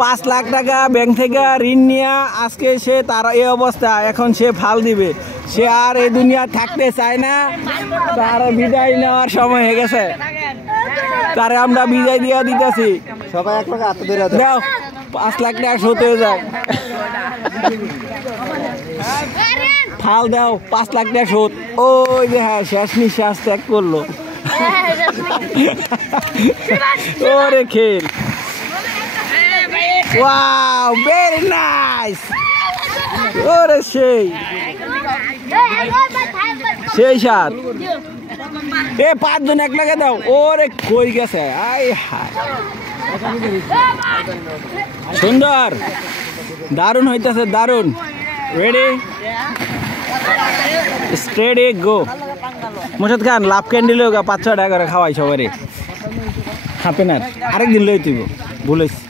5 লাখ টাকা ব্যাংক থেকে ঋণ নিয়ে আজকে সে তার এই অবস্থা, এখন সে ফাল দিবে, সে আর এই দুনিয়া থাকতে চায় না, তার বিদায় নেওয়ার সময় হয়ে গেছে, তারে আমরা বিদায় দিয়ে দিতেছি। সবাই এক টাকা হাতে ধরে দাও 5 লাখ টাকা শোধ হয়ে যাক, ফাল দাও 5 লাখ টাকা শোধ। ওই যে হ্যাঁ শেষ নিঃশ্বাস ত্যাগ করলো। ওরে খেল, ওয়াও ভেরি নাইস, ওরে সেই সেই সাত। এ 5 জন এক লাগে দাও, ওরে কই গেছে, আই হায় সুন্দর, দারুণ হইতেছে দারুণ। Ready steady go. Morshed Khan love candy লোক 5-6 টাকা করে খাওয়াই সবারই, হাঁপে না আরেকদিন লই তুই ভুলেছি।